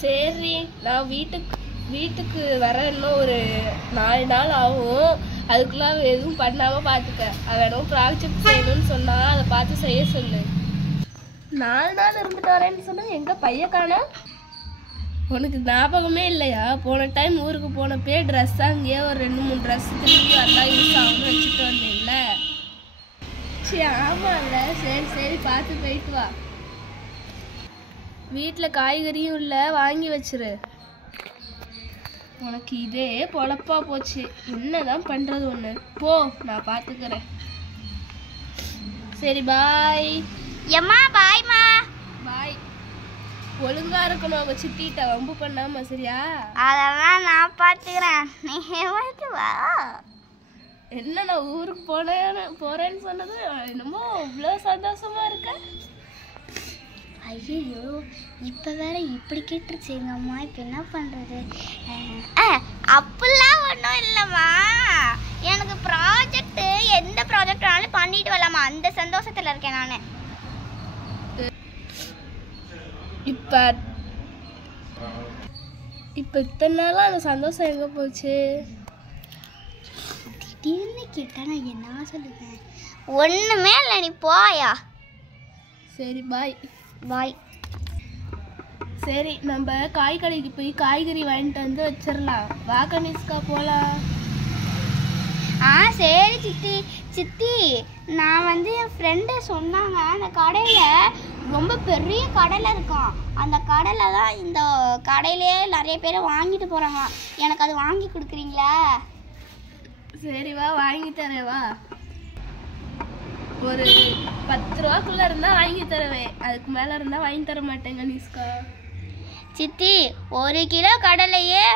சரி, நான் வீட்டுக்கு வர இன்னும் ஒரு 4 நாள் ஆகும். அதுக்குள்ள எதுவும் பண்ணாம பாத்துக்க. அவனும் ப்ராஜெக்ட் செய்யணும்னு சொன்னா அதை பார்த்து செய்ய சொல்லு. 4 நாள் இருந்துட்டு வரேன்னு சொன்னா எங்க பைய காணோம்? உனக்கு ஞாபகமே இல்லையா? போன டைம் ஊருக்கு போனப்பே ட்ரெஸ் அங்கேயே ஒரு 2-3 ட்ரெஸ் திரும்பி வரலாம் யூஸ் ஆகும்னு வச்சுட்டு வந்தேன்ல. சரி ஆமாம்ல. சரி பார்த்து போயிட்டு வா. வீட்டில் காய்கறியும் இல்லை, வாங்கி வச்சிரு. உனக்கு இதே பொழப்பா போச்சு. என்னதான் பண்றது ஒன்று. போ, நான் பார்த்துக்கிறேன். சரி பாய். எம்மா பாய்மா. பாய். ஒழுங்கா இருக்கணும், அவங்க சித்திட்ட வம்பு பண்ணாம, சரியா? அதெல்லாம் நான் பார்த்துக்கிறேன், நீ வா. என்ன நான் ஊருக்கு போறேன்னு சொன்னது என்னமோ இவ்வளோ சந்தோஷமா இருக்க. ஐயோ, இப்போ வேற இப்படி கேட்டுருச்சு எங்கள் அம்மா. இப்போ என்ன பண்ணுறது? அப்படிலாம் ஒன்றும் இல்லைம்மா. எனக்கு ப்ராஜெக்ட்டு எந்த ப்ராஜெக்ட்னாலும் பண்ணிட்டு வரலாமா, அந்த சந்தோஷத்தில் இருக்கேன் நான். இப்போ இத்தனை நாளாக அந்த சந்தோஷம் எங்கே போச்சு? திடீர்னு கேட்டால் நான் என்ன சொல்லுவேன்? ஒன்றுமே இல்லை, நீ போயா. சரி பாய். பாய். சரி, நம்ம காய் கடைக்கு போய் காய்கறி வாங்கிட்டு வந்து வச்சிடலாம். வா கனிஷ்கா, போகலாம். சரி சித்தி, நான் வந்து என் ஃப்ரெண்டு சொன்னாங்க, அந்த கடையில் ரொம்ப பெரிய கடையில் இருக்கும். அந்த கடையில் தான் இந்த கடையிலே நிறைய பேர் வாங்கிட்டு போகிறாங்க. எனக்கு அது வாங்கி கொடுக்குறீங்களா? சரி வா, வாங்கி தரேன். வா, ஒரு 10 ரூபாக்குள்ள இருந்தா வாங்கி தருவேன். அதுக்கு மேல இருந்தா வாங்கி தர மாட்டேன் கனிஷ்கா. சித்தி, 1 கிலோ கடலையே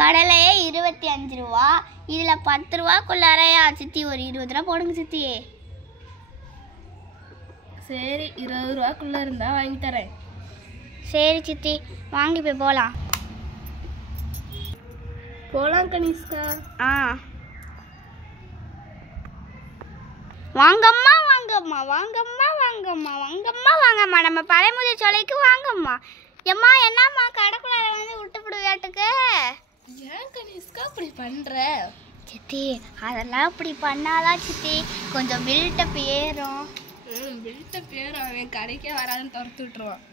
25 ரூபா. இதில் 10 ரூபாக்குள்ளாரையா சித்தி? ஒரு 20 ரூபா போடுங்க சித்தி. சரி, 20 ரூபாக்குள்ள இருந்தா வாங்கி தரேன். சரி சித்தி, வாங்கி போய் போகலாம். போலாம் கனிஷ்கா. வாங்கம்மா வாங்கம்மா வாங்கம்மா வாங்கம்மா வாங்கம்மா வாங்கம்மா, நம்ம பழைமுதி சோலைக்கு வாங்கம்மா. எம்மா என்னம்மா கடைக்குள்ளார வந்து விட்டுப்பிடுவேட்டுக்கு? ஏன் கனிஷ்கா இப்படி பண்ற? சித்தி, அதெல்லாம் இப்படி பண்ணாதான் சித்தி கொஞ்சம் பில்டப் ஏறும். பில்டப் ஏறும், அவன் கடைக்கே வராதுன்னு துரத்து விட்டுருவான்.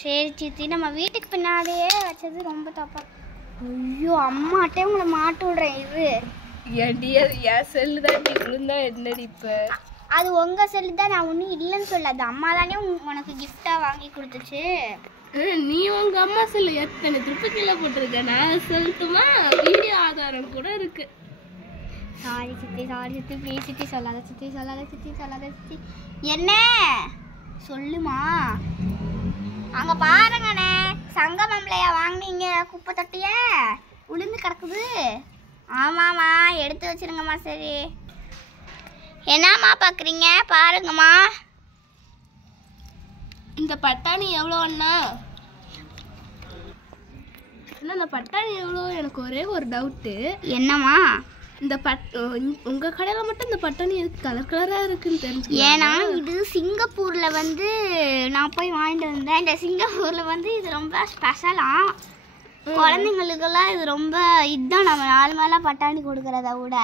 சரி சித்தி, நம்ம வீட்டுக்கு பின்னாடியே வச்சது ரொம்ப தப்பா. ஐயோ, அம்மாட்டே உங்களை மாட்டு விடுறேன். இது ஏன்டி, அது என் செல்லு தான். நீ விழுந்தா என்னடி? இப்போ அது உங்கள் செல்லு தான், நான் ஒன்றும் இல்லைன்னு சொல்லாது. அம்மா தானே உனக்கு கிஃப்டாக வாங்கி கொடுத்துச்சு. நீ உங்க அம்மா செல்லு எத்தனை திருப்பி கீழே போட்டிருக்க? நான் சொல்லட்டுமா? வீடியோ ஆதாரம் கூட இருக்கு. சாரி சித்தி, ப்ளீஸ் சித்தி, சொல்லாத சித்தி. என்ன சொல்லுமா? அங்கே பாருங்கண்ணே, சங்கமம்லையா வாங்கினீங்க குப்பை தொட்டிய? உளுந்து கிடக்குது. ஆமாம்மா, எடுத்து வச்சிருங்கம்மா. சரி, என்னம்மா பார்க்குறீங்க? பாருங்கம்மா. இந்த பட்டாணி எவ்வளோ அண்ணா? அண்ணா, இந்த பட்டாணி எவ்வளோ? எனக்கு ஒரே ஒரு டவுட்டு. என்னம்மா? இந்த உங்கள் கடையில் மட்டும் இந்த பட்டாணி எதுக்கு கலர் கலராக இருக்குன்னு தெரிஞ்சு? ஏன்னா இது சிங்கப்பூரில் வந்து நான் போய் வாங்கிட்டு வந்தேன். இந்த சிங்கப்பூரில் வந்து இது ரொம்ப ஸ்பெஷலாக, குழந்தைங்களுக்கெல்லாம் இது ரொம்ப இதுதான் நம்ம நார்மலாக பட்டாணி கொடுக்குறத விட.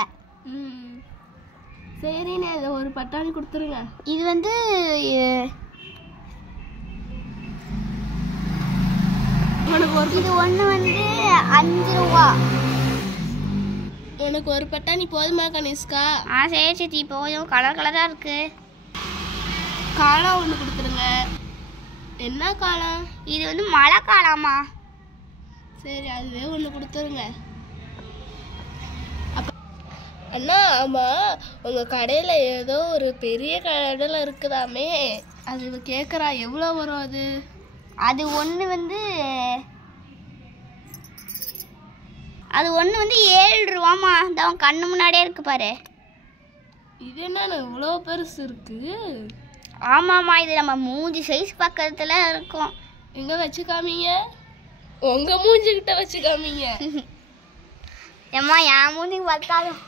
சரிண்ணே, இதை ஒரு பட்டாணி கொடுத்துருங்க. இது வந்து இது ஒன்று வந்து 5 ரூபா. உனக்கு ஒரு பட்டாணி போதுமா கனிஷ்கா? சரி சித்தி, போதும். கலர் கலராக இருக்கு. காளான் ஒன்று கொடுத்துருங்க. என்ன காளான்? இது வந்து மழை காளாமா? சரி, அதுவே ஒன்று கொடுத்துருங்க. அண்ணா, ஆமாம், உங்கள் கடையில் ஏதோ ஒரு பெரிய கடையில் இருக்குதாமே, அது கேட்குறா. எவ்வளோ வரும் அது? அது ஒன்று வந்து 7 ரூபாமா. இந்த அவன் கண்ணு முன்னாடியே இருக்கு பாரு. இது என்ன இவ்வளோ பெருசு இருக்கு? ஆமாம்மா, இது நம்ம மூஞ்சி சைஸ் பக்கத்தில் இருக்கும். எங்கே வச்சு காமிங்க? உங்கள் மூஞ்சிக்கிட்ட வச்சு காமிங்க. ஏம்மா, என் மூஞ்சிக்கு பார்த்தாலும்.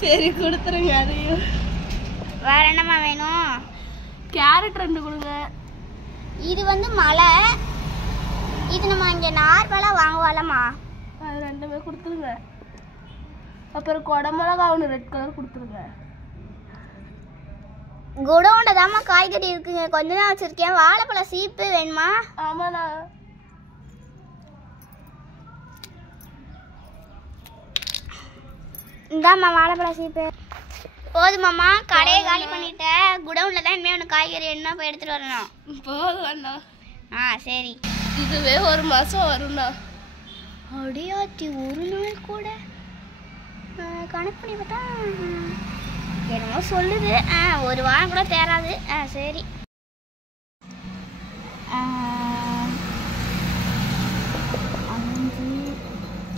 சரி, கொடுத்துருங்க. அதையும் வேற என்னம்மா வேணும்? கேரட் 2 கொடுங்க. இது வந்து மலை, இது நம்ம இங்கே நார்மலாக வாங்குவாலம்மா. அது 2மே கொடுத்துருங்க. அப்புறம் குடமிளகா 1 ரெட் கலர் கொடுத்துருங்க. குடோன்ல தாம்மா காய்கறி இருக்குங்க, கொஞ்ச நேரம் வச்சிருக்கேன். வாழைப்பழம் சீப்பு வேணுமா? ஆமாண்ணா. இந்தாம்மா வாழைப்பழம் சீப்பு. போதுமாம்மா, கடையை காலி பண்ணிட்டேன். குடோன்ல தான் இனிமேல் ஒன்று காய்கறி வேணும்னா போய் எடுத்துட்டு வரணும். போதும் அண்ணா. சரி. இதுவே 1 மாசம் வரும்ண்ணா. அடியாத்தி, ஒரு நாள் கூட கணக்கு பண்ணி பார்த்தா என்னமோ சொல்லுது. 1 வாரம் கூட தேராது. சரி.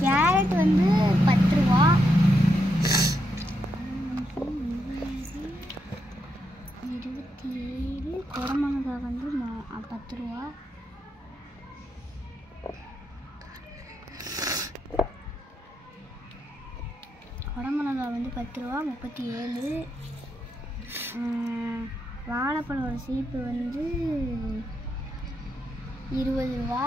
கேரட் வந்து 10 ரூபா. 27. குடமிளகா வந்து 10 ரூபா. குடமிளகா வந்து 10 ரூபா, 37. வாழைப்பழம் ஒரு சீப்பு வந்து 20 ரூபா.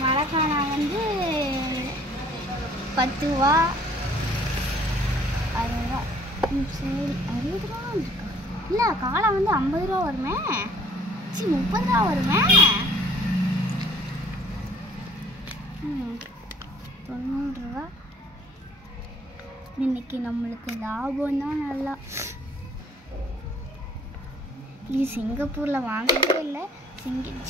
மழைக்கானா வந்து 10 ரூபா. 60 ரூபா. சரி, 60 ரூபா இருக்கா? இல்லை, காளை வந்து 50 ரூபா வருமே. 30 ரூபா வருமே. 90 ரூபா. இன்னைக்கு நம்மளுக்கு லாபம் தான் நல்லா. இது சிங்கப்பூரில் வாங்கவே இல்லை.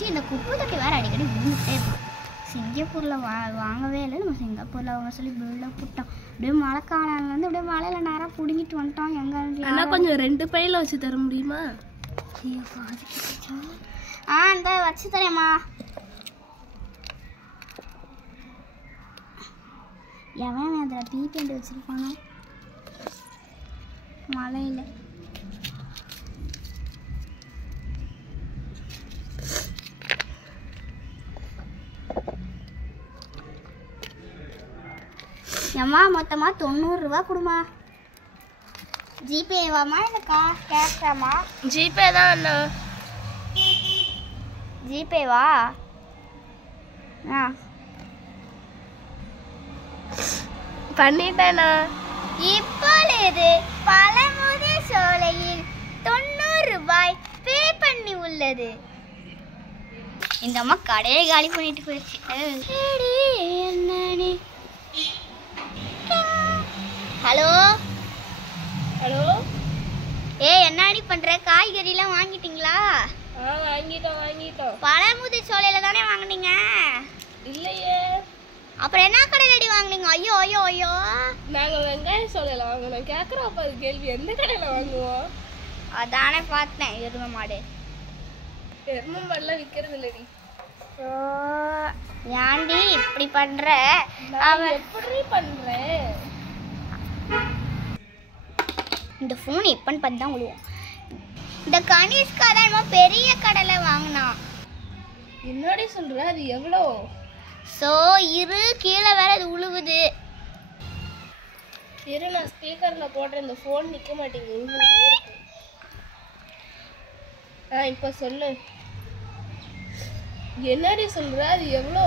இந்த குப்பை தொட்டி வேறு அடிக்கடி விழுந்துட்டே இருக்கும். சிங்கப்பூரில் வாங்கவே இல்லை, நம்ம சிங்கப்பூரில் வாங்க சொல்லி பில்டப் போட்டோம். அப்படியே மழைக்காலம்லேருந்து அப்படியே மழையில் நேராக பிடுங்கிட்டு வந்துட்டோம். எங்கே கொஞ்சம் 2 பையில வச்சு தர முடியுமா? இந்த வச்சு தரேம்மா. எவன் அதில் டீ டெண்ட் வச்சுருப்பானோ மழையில். ஏம்மா, மொத்தமாக 90 ரூபா கொடுமா. ஜிபேவாம்மா இல்லை கேஷாம்மா? ஜிபே தான் அண்ணா. ஜிபேவா? பண்ணிட்டேண்ணா. இப்பொழுது பழமுதி சோலையில் 90 ரூபாய் பே பண்ணி உள்ளது. இந்த அம்மா கடையை காலி பண்ணிட்டு போயிடுச்சு. Hello hello. என்னடி பண்ற? காய்கறிலாம் வாங்கிட்டீங்களா? வாங்கிட்டோம். பழமுதி சோலையில தானே வாங்குனீங்க? இல்லையே. அப்புறம் என்ன கடையிலடி வாங்குனீங்க? ஐயோ ஐயோ ஐயோ. நாங்க வெங்காய சோலையில வாங்குனோம். கேக்குறப்ப அது கேள்வி, எந்த கடையில வாங்குவோம்? அதானே பார்த்தேன். எருமை மாடு. எருமை மாடுலாம் விற்கிறது இல்லடி. ஏன்டி இப்படி பண்ற? எப்படி பண்றேன்? இந்த ஃபோன் எப்பன்னு பார்த்து தான் விழுவோம். இந்த கனிஷ்கா தான் பெரிய கடையில் வாங்கினா. என்னடி சொல்ற? அது எவ்வளோ? கீழே வேற அது உழுவுது. நான் ஸ்பீக்கர்ல போடுறேன். இந்த ஃபோன் நிக்க மாட்டேங்குது. இப்ப சொல்லு. என்னடி சொல்ற? அது எவ்வளோ?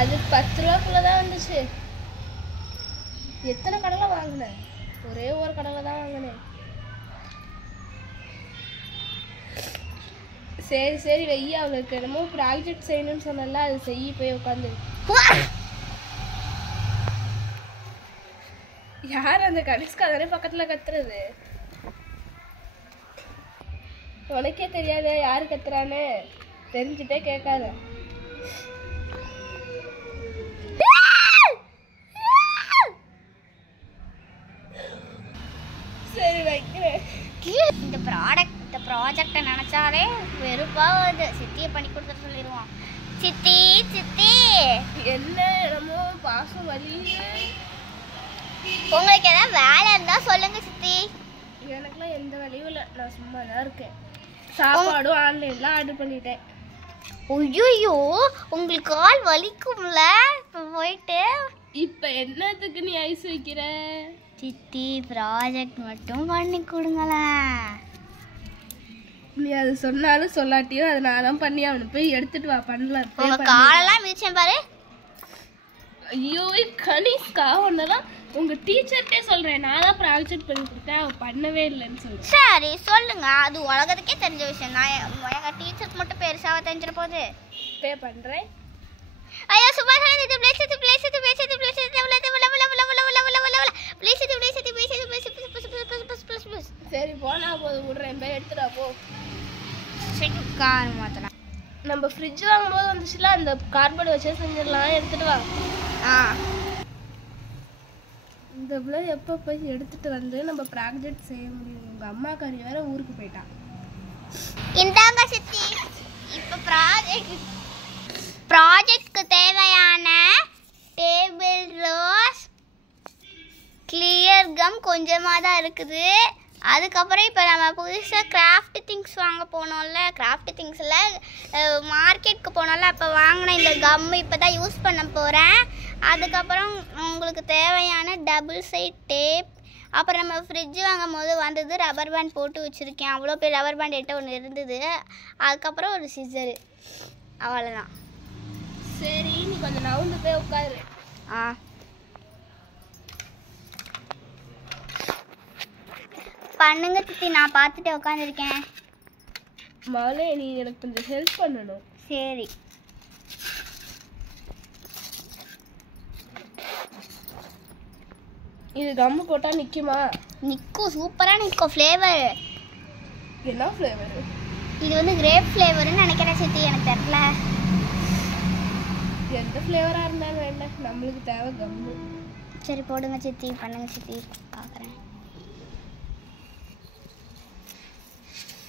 அது 10 ரூபாக்குள்ளதான் வந்துச்சு. எத்தனை கடையில வாங்கினேன்? ஒரே ஒரு கடையில தான் வாங்கினேன். சரி வெய்யா, அவளுக்கு என்னமோ ப்ராஜெக்ட் செய்யணும்னு சொன்னல, அது செய்ய போய் உட்காந்து. யார் அந்த கனிஷ்கா தானே பக்கத்துல கத்துறது? உனக்கே தெரியாத யாரு கத்துறான்னு? தெரிஞ்சுட்டே கேட்காத. சரி வைக்கிறேன். இந்த ப்ராஜெக்டை நினைச்சாலே வெறுப்பா வருது. சித்தியை பண்ணி கொடுத்து சொல்லிடுவோம். சித்தி என்ன என்னமோ பாசம் வலி. உங்களுக்கு ஏதாவது வேலை இருந்தா சொல்லுங்க சித்தி. எனக்குலாம் எந்த வேலையும் இல்லை, நான் சும்மா தான் இருக்கேன். சாப்பாடும் ஆன்லைன்ல ஆர்டர் பண்ணிட்டேன். ஐயோ உங்களுக்கு கால் வலிக்கும்ல இப்போ போயிட்டு. இப்ப என்னத்துக்கு நீ ஐஸ் வைக்கிற? சித்தி ப்ராஜெக்ட் மட்டும் பண்ணி கொடுங்களேன். நீ அது சொன்னாலும் சொல்லாட்டியும் அதை நான் தான் பண்ணி அவனை போய் எடுத்துட்டு வா பண்ணலாம். உங்க காலெல்லாம் மிதிச்சேன் பாரு. ஐயோ கனிஷ்கா ஒன்னதான் உங்க டீச்சர்ட்டே சொல்றேன், நான் தான் ப்ராஜெக்ட் பண்ணி கொடுத்தேன், அவ பண்ணவே இல்லைன்னு சொல்றேன். சரி சொல்லுங்க, அது உலகத்துக்கே தெரிஞ்ச விஷயம். நான் எங்க டீச்சருக்கு மட்டும் பெருசாக தெரிஞ்சிட போகுது. பே பண்றேன். ஐயோ சுபாஷ் இது ப்ளீஸ் இது ப்ளீஸ் இது ப்ளீஸ் இது ப்ளீஸ் இது ப்ளீஸ். சரி போனா போது விடுறேன், போய் எடுத்துடா போ. சரி கார் மாத்தலாம். நம்ம ஃப்ரிட்ஜ் வாங்கும்போது வந்துச்சுல அந்த கார்போர்டு வச்சே செஞ்சிடலாம், எடுத்துட்டு வா. இந்த பிள்ளை எப்போ போய் எடுத்துட்டு வந்து நம்ம ப்ராஜெக்ட் செய்ய முடியும்? உங்க அம்மா கறி வேற ஊருக்கு போயிட்டான். இந்தாங்க சித்தி, இப்போ ப்ராஜெக்ட்க்கு தேவையான டேபிள் ரோஸ் கிளியர் கம் கொஞ்சமாக தான் இருக்குது. அதுக்கப்புறம் இப்போ நம்ம புதுசாக கிராஃப்ட் திங்ஸ் வாங்க போனோம்ல, கிராஃப்ட் திங்ஸில் மார்க்கெட்டுக்கு போனோம்ல, அப்போ வாங்கின இந்த கம்மு இப்போ தான் யூஸ் பண்ண போகிறேன். அதுக்கப்புறம் உங்களுக்கு தேவையான டபுள் சைட் டேப், அப்புறம் நம்ம ஃப்ரிட்ஜ் வாங்கும் போது வந்தது ரப்பர் பேண்ட் போட்டு வச்சுருக்கேன். அவ்வளோ பேர் ரப்பர் பேண்ட் எட்ட ஒன்று இருந்தது. அதுக்கப்புறம் ஒரு சிசரு, அவ்வளோதான். சரி நீ கொஞ்சம் நவுந்து போய் உட்காரு. பண்ணுங்க சித்தி, நான் பார்த்துட்டு உட்காந்துருக்கேன். மகளே நீ எனக்கு கொஞ்சம் ஹெல்ப் பண்ணணும். சரி இது கம்மு போட்டா நிக்குமா? நிற்கும், சூப்பராக நிற்கும். ஃப்ளேவர் என்ன ஃப்ளேவர்? இது வந்து கிரேப் ஃப்ளேவர்னு நினைக்கிறேன் சித்தி, எனக்கு தெரியல. எந்த ஃப்ளேவரா இருந்தாலும் வேண்டாம், நம்மளுக்கு தேவை கம்மு. சரி போடுங்க சித்தி, பண்ணுங்க சித்தி, பார்க்குறேன்.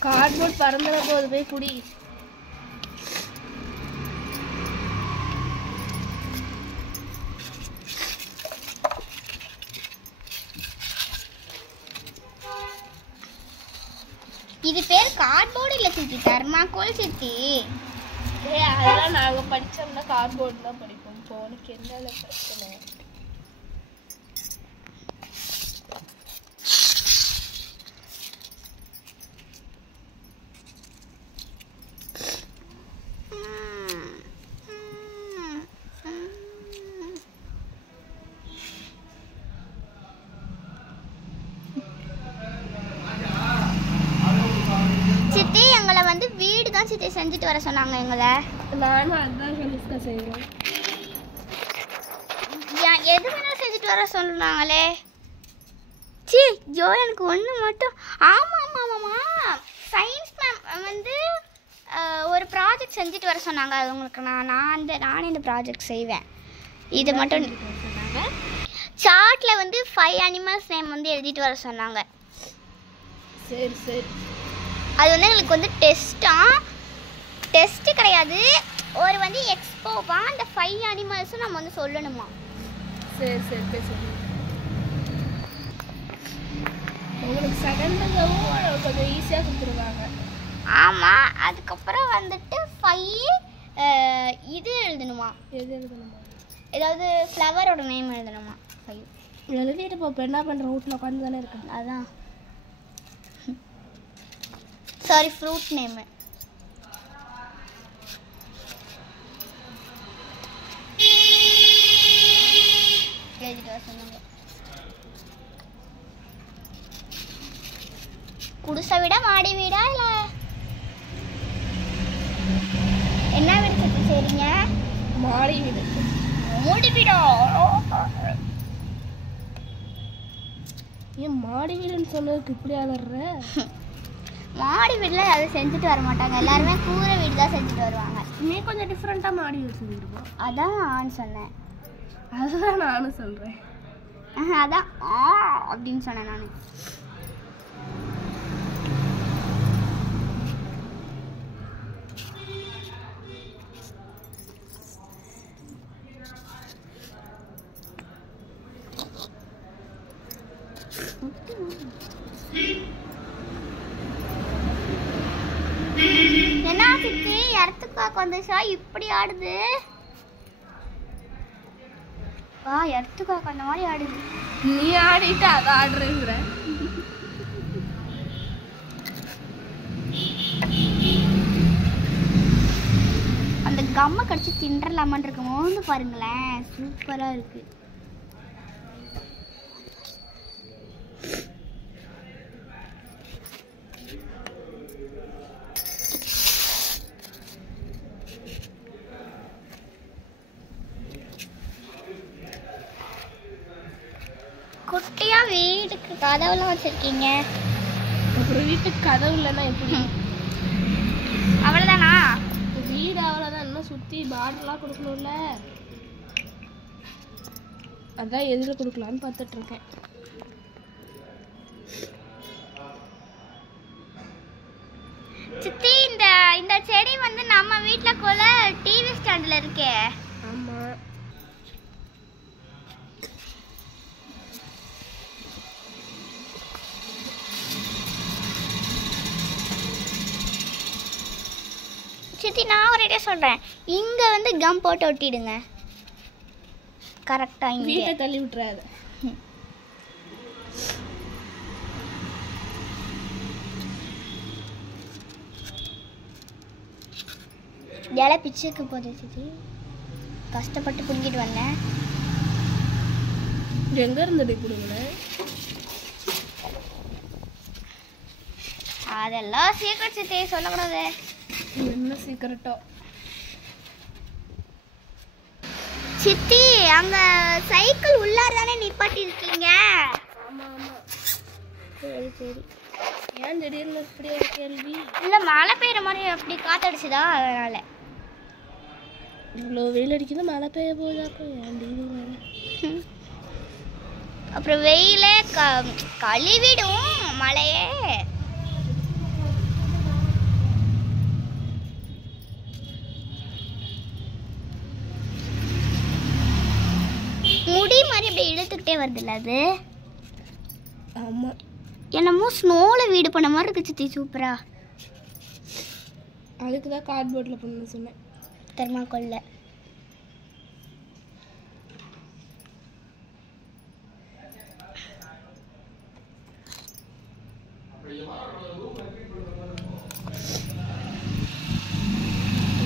கார்ட்போர்ட் பறந்துட போது, போய் குடி. இது பேர் கார்ட்போர்டு இல்லை சித்தி, தெர்மாக்கோல் சித்தி. அதெல்லாம் நாங்க படிச்சோம்னா கார்ட்போர்டு தான் படிப்போம். இப்போ உனக்கு என்ன பிரச்சனை? சித்தி எங்களை வந்து வீடு தான் சித்தி செஞ்சுட்டு வர சொன்னாங்க எங்களை. நானும் அதுதான் கனிஷ்கா செய்வேன். எது வேணாலும் செஞ்சுட்டு வர சொன்னாங்களே. சி ஜோ, எனக்கு ஒன்று மட்டும். ஆமாம் ஆமாம் ஆமாம், சயின்ஸ் மேம் வந்து ஒரு ப்ராஜெக்ட் செஞ்சுட்டு வர சொன்னாங்க. அது உங்களுக்கு நானே இந்த ப்ராஜெக்ட் செய்வேன். இது மட்டும் சொன்னாங்க. சார்ட்டில் வந்து 5 அனிமல்ஸ் நேம் வந்து எழுதிட்டு வர சொன்னாங்க. சரி சரி. அது வந்து எங்களுக்கு வந்து டெஸ்ட்டு கிடையாது, ஒரு வந்து எக்ஸ்போவா. அந்த 5 அனிமல்ஸும் நம்ம வந்து சொல்லணுமா? சரி சரி போய் சொல்லு. உங்களுக்கு செகண்டுங்கவும் கொஞ்சம் ஈஸியாக கொடுத்துருவாங்க. ஆமாம். அதுக்கப்புறம் வந்துட்டு 5 இது எழுதணுமா? எது எழுதணுமா? ஏதாவது ஃப்ளவரோட நேம் எழுதணுமா? 5 எழுதிட்டு இப்போ என்ன பண்ணுற? வீட்டில் உட்காந்து தானே இருக்கேன். அதான் சாரி, ஃப்ரூட் நேமு. எழுதிட்டு வர சொன்னாங்க. குடிசை வீடா மாடி வீடா இல்லை என்ன வீடு சித்தி சரிங்க? மாடி வீடு. மூடி வீடா? ஏன் மாடி வீடுன்னு சொன்னதுக்கு இப்படி அலற? மாடி வீட்டில் அதை செஞ்சுட்டு வர மாட்டாங்க, எல்லாருமே கூரை வீடு தான் செஞ்சுட்டு வருவாங்க. நீ கொஞ்சம் டிஃப்ரெண்ட்டாக மாடி வீடு செஞ்சுருப்போம். அதான் நான் சொன்னேன். அதுதான் நானும் சொல்கிறேன். அதான் அப்படின்னு சொன்னேன் நான். எர்த்துக்காக்கு வந்துச்சா இப்படி ஆடுது. வா எர்த்துக்காக்கு அந்த மாதிரி ஆடுது. நீ ஆடிட்டு அதை ஆடுறேங்கிற. அந்த கம்மை கடிச்சு தின்றலாமான் இருக்கு. மோந்து பாருங்களேன், சூப்பரா இருக்கு. குட்டியா வீட்டுக்கு கதவுலாம் வச்சிருக்கீங்க. அப்புறம் வீட்டுக்கு கதவு இல்லைன்னா எப்படி? அவ்வளவுதானா? வீடு அவ்வளோதான், இன்னும் சுற்றி பார்டர்லாம் கொடுக்கணும்ல. அதான் எதில் கொடுக்கலான்னு பார்த்துட்டு இருக்கேன். சித்தி இந்த செடி வந்து நம்ம வீட்ல கொல டிவி ஸ்டாண்ட்ல இருக்கே. ஆமா. சித்தி நான் ஒரு ஐடியா சொல்றேன். இங்க வந்து கம் போட்டு ஒட்டிடுங்க. கரெக்டா இங்க வீட்டை தள்ளி விட்டுறாது. இலை பிச்சுக்கு போகுது சித்தி. கஷ்டப்பட்டு பிடிக்கிட்டு வந்தேன். எங்க இருந்துட்டு கொடுங்க. அதெல்லாம் சீக்கிரம் சித்தி சொல்லக்கூடாது. என்ன சீக்கிரட்டோ? சித்தி அங்க சைக்கிள் உள்ளார தானே நிப்பாட்டி இருக்கீங்க. ஆமா ஆமா. சரி சரி. ஏன் திடீர்னு இப்படி ஒரு கேள்வி? இல்ல மழை பெய்யுற மாதிரி அப்படி காத்தடிச்சுதா, அதனால. இவ்வளோ வெயில் அடிக்குது, மழை பெய்ய போகுதாக்கும். ஏன் திடீர்னு? அப்புறம் வெயிலே கழுவிடும் மழையே. முடி மாதிரி அப்படியே இழுத்துக்கிட்டே வருதுல்ல அது. ஆமா. என்னமோ ஸ்னோல வீடு பண்ண மாதிரி இருக்கு சித்தி. சூப்பரா. அதுக்கு தான் கார்ட்போர்டில் பண்ண சொன்னேன். தெர்மாக்கோல்ல.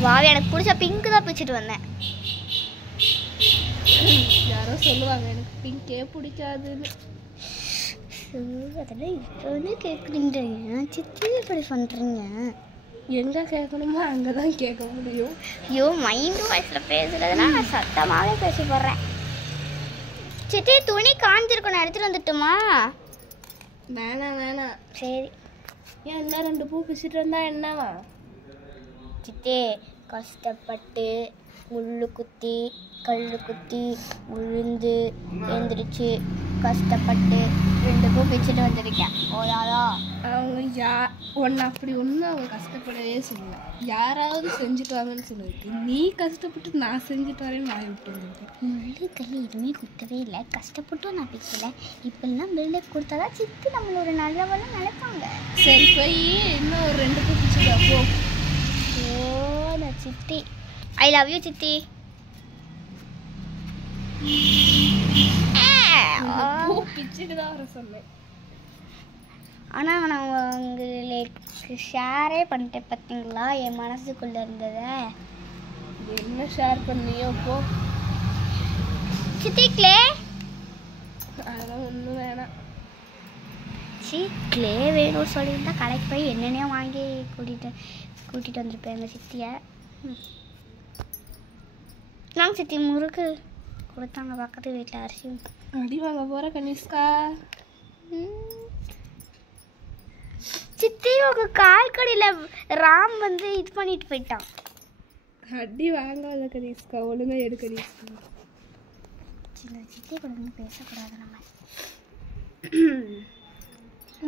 வாவ், எனக்கு பிடிச்ச பிங்க் தான் பிடிச்சிட்டு வந்தேன். யாரோ சொல்லுவாங்க எனக்கு பிங்கே பிடிக்காதுன்னு. அதெல்லாம் இப்போ வந்து கேட்குறீங்க சித்தி, இப்படி பண்ணுறீங்க. எங்கே கேட்கணுமோ அங்கே தான் கேட்க முடியும். ஐயோ, மைண்டு வாய்ஸில் பேசுறதுனா நான் சத்தமாகவே பேசி போடுறேன். சித்தி துணி காஞ்சிருக்கும், நான் எடுத்துகிட்டு வந்துட்டுமா? வேணாம் வேணாம். சரி. ஏன் இன்னும் 2 பூ பிச்சுட்டு வந்தா என்னவா? சித்தி கஷ்டப்பட்டு முள்ளு குத்தி கல் குத்தி உழுந்து எழுந்திரிச்சு கஷ்டப்பட்டு 2 பூ பிச்சுட்டு வந்திருக்கேன். ஓதாதா? அவங்க ஒன்று அப்படி ஒன்று அவங்க கஷ்டப்படவே சொல்லல. யாராவது செஞ்சுட்டு வாங்கன்னு சொல்லியிருக்கு. நீ கஷ்டப்பட்டு நான் செஞ்சுட்டு வரேன்னு நான் விட்டு வந்திருக்கேன். முள்ளு கல் எதுவுமே குத்தவே இல்லை, கஷ்டப்பட்டும் நான் பிக்கலை. இப்பெல்லாம் பில்லை கொடுத்தாதான் சித்தி நம்மளோட நல்லவெல்லாம் நினைப்பாங்க. சரி போய் இன்னும் ஒரு 2 பூ பிச்சுட்டு வா போ. ஓ நான் சித்தி, ஐ லவ் யூ சித்தி. பூ பிச்சுட்டு தான் வர சொன்னேன். ஆனால் நான் உங்களுக்கு ஷேரே பண்ணிட்டேன் பார்த்தீங்களா என் மனசுக்குள்ளே இருந்ததை. என்ன ஷேர் பண்ணியோ போ. சித்தி கிளே அதெல்லாம் ஒன்றும் வேணாம். கிளே வேணும்னு சொல்லியிருந்தா கடைக்கு போய் என்னென்னையோ வாங்கி கூட்டிகிட்டு வந்திருப்பேன் எங்கள் சித்தியை. நாங்கள் சித்தி முறுக்கு கொடுத்தாங்க பக்கத்து வீட்டில் அரிசி. அடி வாங்க போகிற கனிஷ்கா. சித்தி உங்க கால் கடையில் ராம் வந்து இது பண்ணிட்டு போயிட்டான். அடி வாங்காத கனிஷ்கா, ஒழுங்கா எடு கனிஷ்கா. சின்ன சித்தி கூட பேசக்கூடாது நம்ம.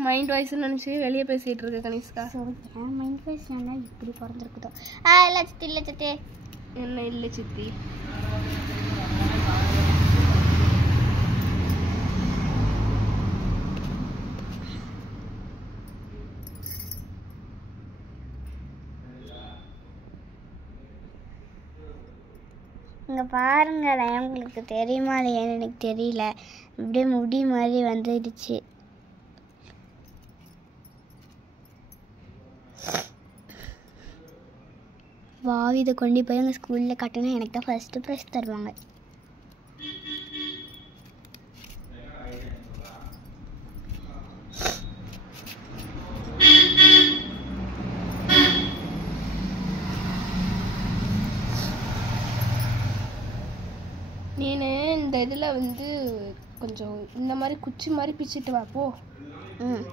மைண்ட் வாய்ஸ்ன்னு நினச்சி வெளியே பேசிகிட்டு இருக்க கனிஷ்கா. ஏன் மைண்ட் வாய்ஸ் நல்லா இப்படி பிறந்திருக்குதோ. இல்லை சித்தி, இல்லை சித்தி. என்ன இல்லை சித்தி? இங்கே பாருங்களேன், உங்களுக்கு தெரியுமா இல்லையான்னு எனக்கு தெரியல, இப்படியே முடி மாதிரி வந்துடுச்சு. வா, இதை கொண்டு போய் எங்கள் ஸ்கூலில் காட்டினா எனக்கு தான் ஃபஸ்ட்டு ப்ரைஸ் தருவாங்க. நீனு இந்த இதில் வந்து கொஞ்சம் இந்த மாதிரி குச்சி மாதிரி பிச்சுட்டு வா போ. ம்